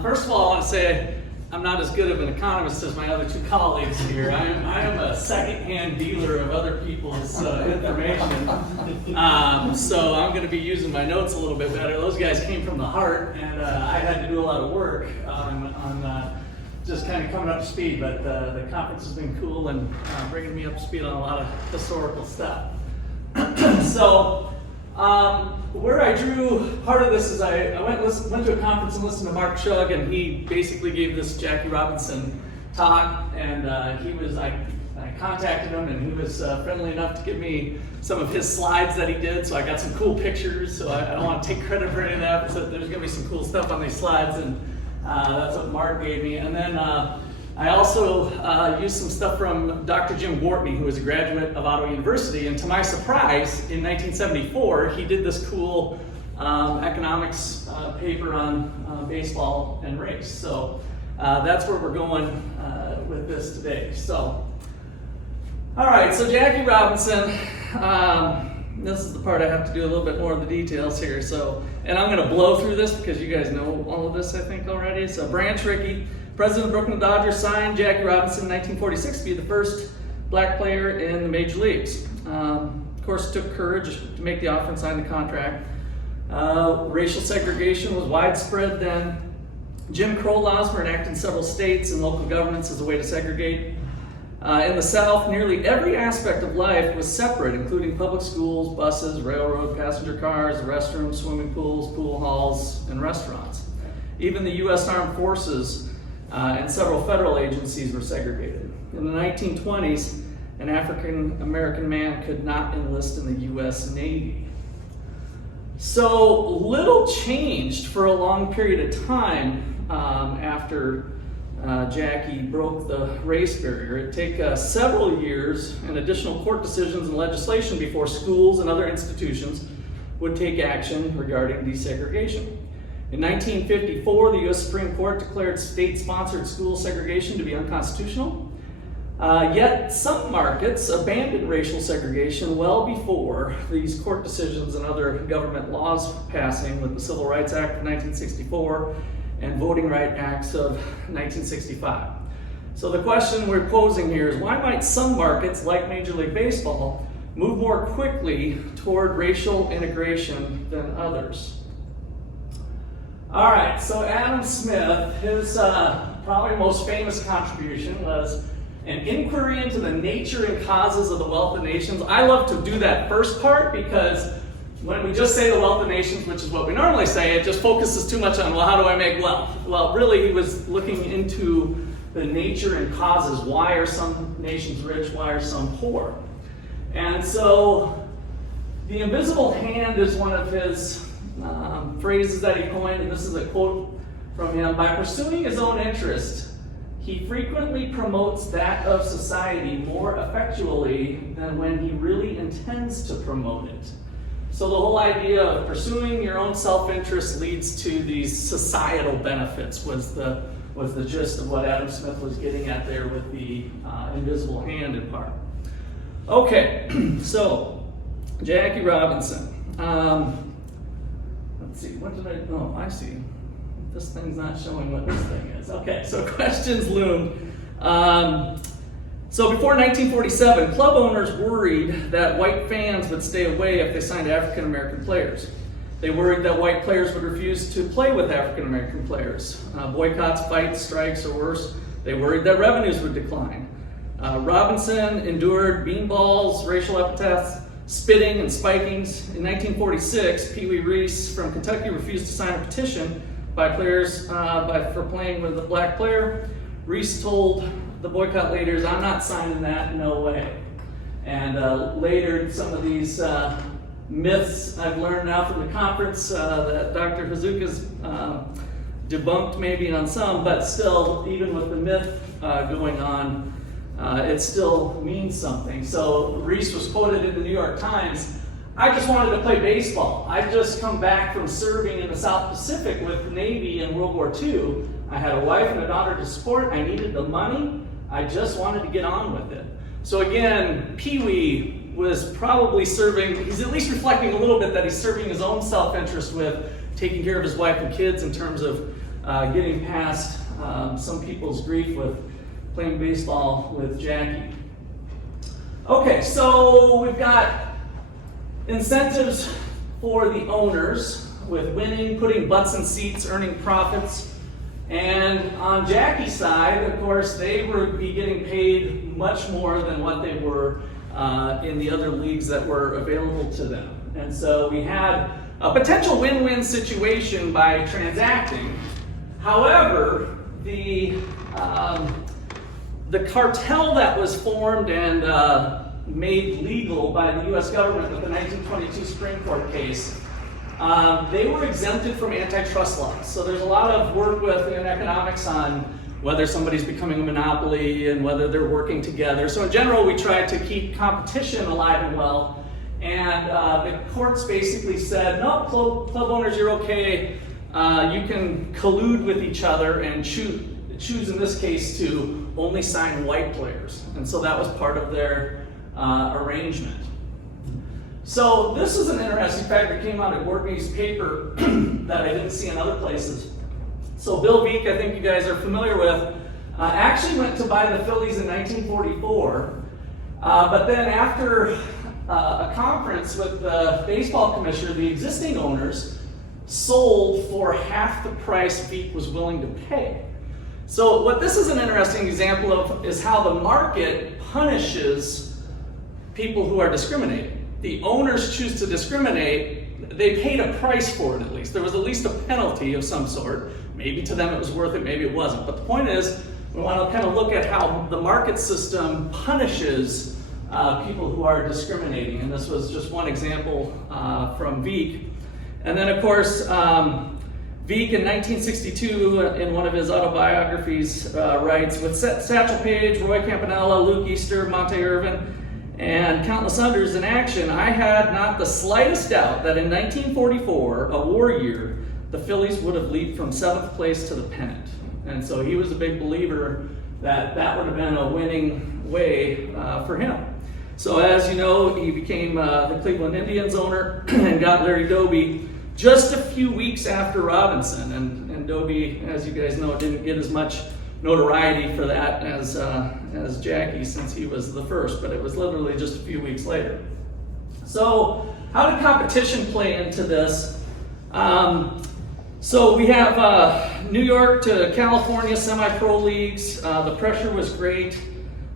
First of all, I want to say I'm not as good of an economist as my other two colleagues here. I am a second-hand dealer of other people's information. So I'm going to be using my notes a little bit better. Those guys came from the heart, and I had to do a lot of work on just kind of coming up to speed. But the conference has been cool and bringing me up to speed on a lot of historical stuff. So. Where I drew part of this is I went to a conference and listened to Mark Chug, and he basically gave this Jackie Robinson talk, and I contacted him, and he was friendly enough to give me some of his slides that he did, so I got some cool pictures. So I don't want to take credit for any of that, but there's going to be some cool stuff on these slides, and that's what Mark gave me. And then I also used some stuff from Dr. Jim Gortney, who was a graduate of Ottawa University, and to my surprise, in 1974, he did this cool economics paper on baseball and race. So that's where we're going with this today. So, all right, so Jackie Robinson, this is the part I have to do a little bit more of the details here. So, and I'm gonna blow through this because you guys know all of this, I think, already. So Branch Rickey, president of the Brooklyn Dodgers, signed Jackie Robinson in 1946 to be the first black player in the major leagues. Of course, it took courage to make the offer and sign the contract. Racial segregation was widespread then. Jim Crow laws were enacted in several states and local governments as a way to segregate. In the South, nearly every aspect of life was separate, including public schools, buses, railroad, passenger cars, restrooms, swimming pools, pool halls, and restaurants. Even the U.S. Armed Forces and several federal agencies were segregated. In the 1920s, an African American man could not enlist in the U.S. Navy. So little changed for a long period of time after Jackie broke the race barrier. It'd take several years and additional court decisions and legislation before schools and other institutions would take action regarding desegregation. In 1954, the U.S. Supreme Court declared state-sponsored school segregation to be unconstitutional. Yet some markets abandoned racial segregation well before these court decisions and other government laws passing with the Civil Rights Act of 1964 and Voting Rights Acts of 1965. So the question we're posing here is, why might some markets, like Major League Baseball, move more quickly toward racial integration than others? All right, so Adam Smith, his probably most famous contribution was an inquiry into the nature and causes of the wealth of nations. I love to do that first part because when we just say the wealth of nations, which is what we normally say, it just focuses too much on, well, how do I make wealth? Well, really, he was looking into the nature and causes. Why are some nations rich? Why are some poor? And so the invisible hand is one of his phrases that he coined, and this is a quote from him. By pursuing his own interest, he frequently promotes that of society more effectually than when he really intends to promote it. So the whole idea of pursuing your own self-interest leads to these societal benefits was the gist of what Adam Smith was getting at there with the invisible hand in part. Okay, so Jackie Robinson. Let's see, what did I see. This thing's not showing what this thing is. Okay, so questions loom. So before 1947, club owners worried that white fans would stay away if they signed African American players. They worried that white players would refuse to play with African American players. Boycotts, fights, strikes, or worse. They worried that revenues would decline. Robinson endured beanballs, racial epithets, spitting, and spikings. In 1946, Pee Wee Reese from Kentucky refused to sign a petition by players for playing with a black player. Reese told the boycott leaders, "I'm not signing that, no way." And later, some of these myths I've learned now from the conference that Dr. Hazuka's debunked maybe on some, but still, even with the myth going on, it still means something. So Reese was quoted in the New York Times, "I just wanted to play baseball. I'd just come back from serving in the South Pacific with the Navy in World War II. I had a wife and a daughter to support. I needed the money. I just wanted to get on with it." So again, Pee Wee was probably serving, he's at least reflecting a little bit that he's serving his own self-interest with taking care of his wife and kids in terms of getting past some people's grief with playing baseball with Jackie. Okay, so we've got incentives for the owners with winning, putting butts in seats, earning profits. And on Jackie's side, of course, they would be getting paid much more than what they were in the other leagues that were available to them. And so we had a potential win-win situation by transacting. However, the cartel that was formed and made legal by the U.S. government with the 1922 Supreme Court case, they were exempted from antitrust laws. So there's a lot of work in economics on whether somebody's becoming a monopoly and whether they're working together. So in general, we try to keep competition alive and well. And the courts basically said, no, club owners, you're okay. You can collude with each other and choose in this case to only sign white players. And so that was part of their arrangement. So this is an interesting fact that came out of Gortney's paper that I didn't see in other places. So Bill Veeck, I think you guys are familiar with, actually went to buy the Phillies in 1944, but then after a conference with the baseball commissioner, the existing owners sold for half the price Veeck was willing to pay. So what this is an interesting example of is how the market punishes people who are discriminating. The owners choose to discriminate, they paid a price for it at least. There was at least a penalty of some sort. Maybe to them it was worth it, maybe it wasn't. But the point is, we want to kind of look at how the market system punishes people who are discriminating. And this was just one example from Veeck. And then of course, Veeck in 1962, in one of his autobiographies, writes, with Satchel Paige, Roy Campanella, Luke Easter, Monte Irvin, and countless others in action, I had not the slightest doubt that in 1944, a war year, the Phillies would have leaped from 7th place to the pennant. And so he was a big believer that that would have been a winning way for him. So as you know, he became the Cleveland Indians owner and got Larry Doby just a few weeks after Robinson. And Doby, as you guys know, didn't get as much notoriety for that as Jackie, since he was the first, but it was literally just a few weeks later. So how did competition play into this? So we have New York to California semi-pro leagues. The pressure was great.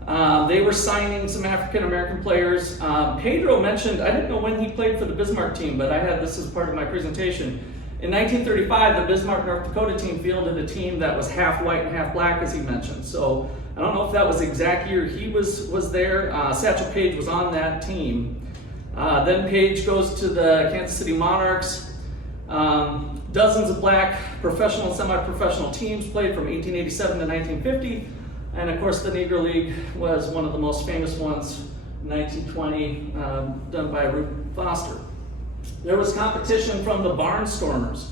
They were signing some African-American players. Pedro mentioned, I didn't know when he played for the Bismarck team, but I had this as part of my presentation. In 1935, the Bismarck, North Dakota team fielded a team that was half white and half black, as he mentioned. So I don't know if that was the exact year he was there. Satchel Paige was on that team. Then Paige goes to the Kansas City Monarchs. Dozens of black professional and semi-professional teams played from 1887 to 1950. And of course, the Negro League was one of the most famous ones in 1920, done by Ruth Foster. There was competition from the Barnstormers.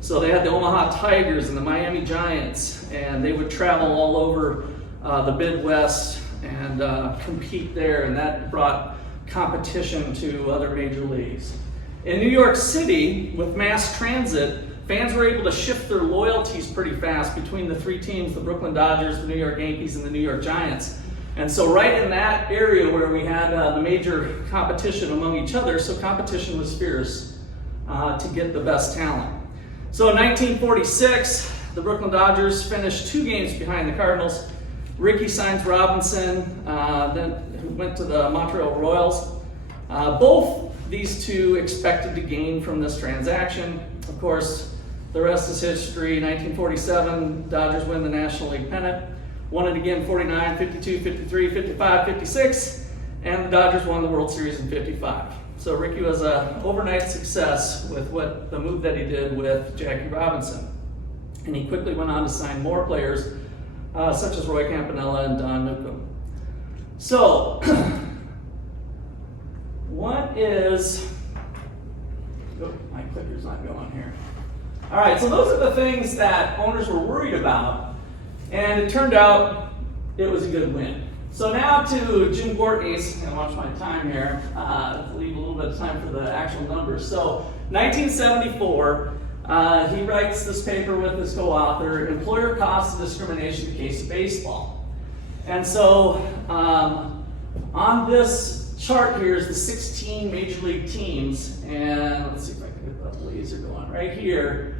So they had the Omaha Tigers and the Miami Giants, and they would travel all over the Midwest and compete there, and that brought competition to other major leagues. In New York City, with mass transit, fans were able to shift their loyalties pretty fast between the three teams, the Brooklyn Dodgers, the New York Yankees, and the New York Giants. And so right in that area where we had the major competition among each other, so competition was fierce to get the best talent. So in 1946, the Brooklyn Dodgers finished 2 games behind the Cardinals. Rickey signs Robinson, then who went to the Montreal Royals. Both these two expected to gain from this transaction. Of course, the rest is history. 1947, Dodgers win the National League pennant. Won it again 49, 52, 53, 55, 56, and the Dodgers won the World Series in 55. So Rickey was an overnight success with the move that he did with Jackie Robinson. And he quickly went on to sign more players, such as Roy Campanella and Don Newcomb. So, what is, oh, my clicker's not going here. All right, so those are the things that owners were worried about. And it turned out it was a good win. So now to Jim Gortney's, and watch my time here, leave a little bit of time for the actual numbers. So 1974, He writes this paper with his co-author, Employer Costs of Discrimination in the Case of Baseball. And so on this chart here is the 16 major league teams, and let's see if I can get that laser going. Right here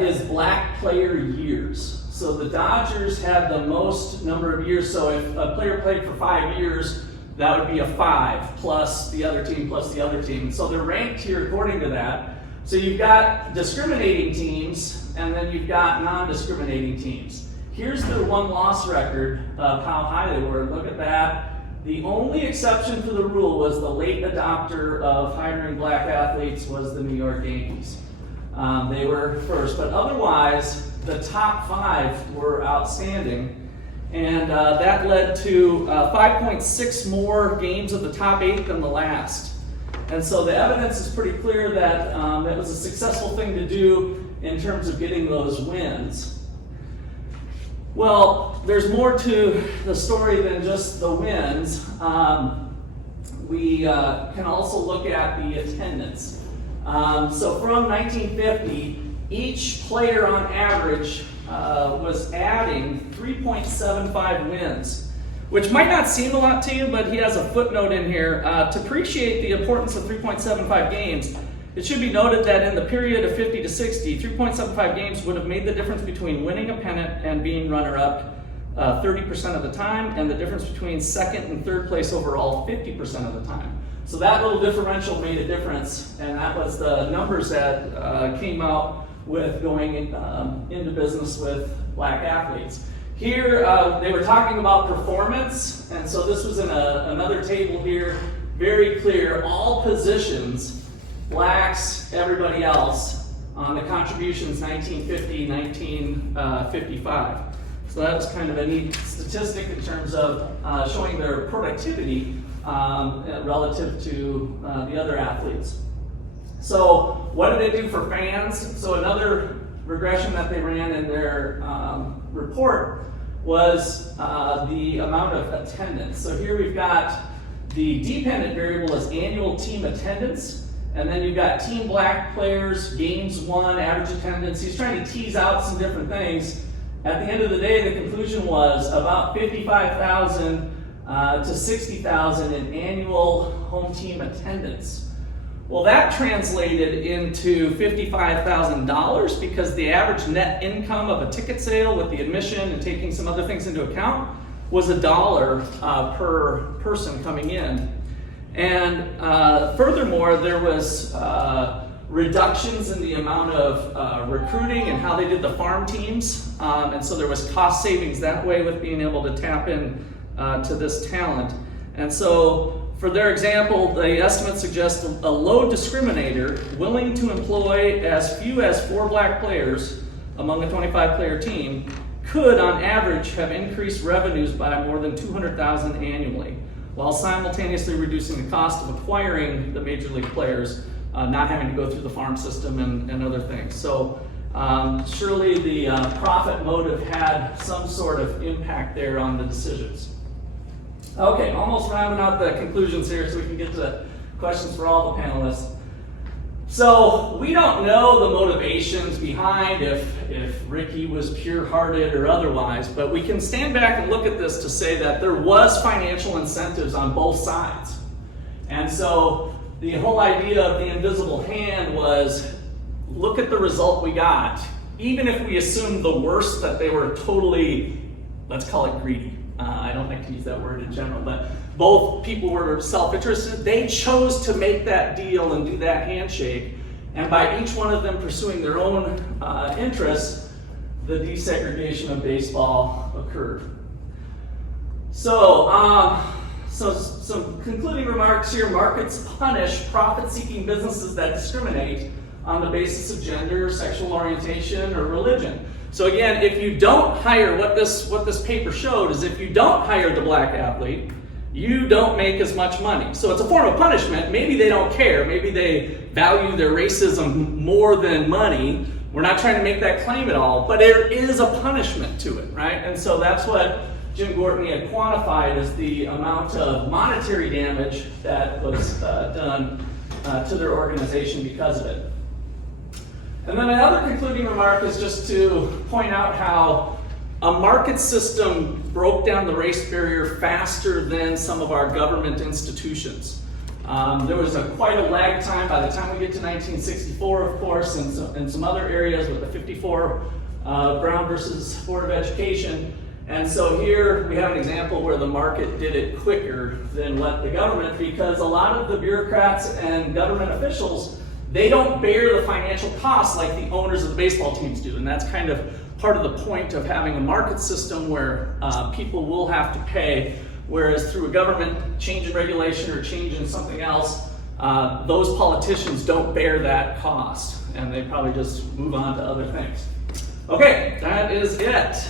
is black player years. So the Dodgers had the most number of years, so if a player played for 5 years, that would be a 5 plus the other team plus the other team. So they're ranked here according to that. So you've got discriminating teams, and then you've got non-discriminating teams. Here's their one-loss record of how high they were. Look at that. The only exception to the rule was the late adopter of hiring black athletes was the New York Yankees. They were first, but otherwise, the top 5 were outstanding. And that led to 5.6 more games of the top 8 than the last. And so the evidence is pretty clear that it was a successful thing to do in terms of getting those wins. Well, there's more to the story than just the wins. We can also look at the attendance. So from 1950, each player on average was adding 3.75 wins, which might not seem a lot to you, but he has a footnote in here. To appreciate the importance of 3.75 games, it should be noted that in the period of 50 to 60, 3.75 games would have made the difference between winning a pennant and being runner-up 30% of the time, and the difference between second and third place overall 50% of the time. So that little differential made a difference, and that was the numbers that came out with going into business with black athletes. Here, they were talking about performance, and so this was in another table here, very clear, all positions, blacks, everybody else, on the contributions 1950, 1955. So that was kind of a neat statistic in terms of showing their productivity relative to the other athletes. So what did they do for fans? So another regression that they ran in their report was the amount of attendance. So here we've got the dependent variable as annual team attendance, and then you've got team black players, games won, average attendance. He's trying to tease out some different things. At the end of the day, the conclusion was about 55,000 to 60,000 in annual home team attendance. Well, that translated into $55,000 because the average net income of a ticket sale with the admission and taking some other things into account was $1 per person coming in. And furthermore, there was reductions in the amount of recruiting and how they did the farm teams. And so there was cost savings that way with being able to tap in to this talent. And so for their example, the estimates suggest a low discriminator willing to employ as few as 4 black players among a 25-player team could, on average, have increased revenues by more than $200,000 annually, while simultaneously reducing the cost of acquiring the major league players, not having to go through the farm system and other things. So surely the profit motive had some sort of impact there on the decisions. Okay, almost rounding out the conclusions here so we can get to questions for all the panelists. So we don't know the motivations behind if Ricky was pure-hearted or otherwise, but we can stand back and look at this to say that there was financial incentives on both sides. And so the whole idea of the invisible hand was, look at the result we got. Even if we assumed the worst, that they were totally, let's call it greedy. I don't like to use that word in general, but both people were self-interested. They chose to make that deal and do that handshake, and by each one of them pursuing their own interests, the desegregation of baseball occurred. So, some concluding remarks here. Markets punish profit-seeking businesses that discriminate on the basis of gender, sexual orientation, or religion. So again, if you don't hire, what this paper showed is if you don't hire the black athlete, you don't make as much money. So it's a form of punishment. Maybe they don't care. Maybe they value their racism more than money. We're not trying to make that claim at all, but there is a punishment to it, right? And so that's what Jim Gortney had quantified as the amount of monetary damage that was done to their organization because of it. And then my other concluding remark is just to point out how a market system broke down the race barrier faster than some of our government institutions. There was quite a lag time by the time we get to 1964, of course, and some other areas with the 54 Brown versus Board of Education. And so here we have an example where the market did it quicker than what the government, because a lot of the bureaucrats and government officials, they don't bear the financial costs like the owners of the baseball teams do. And that's kind of part of the point of having a market system where people will have to pay, whereas through a government change in regulation or change in something else, those politicians don't bear that cost, and they probably just move on to other things. Okay, that is it.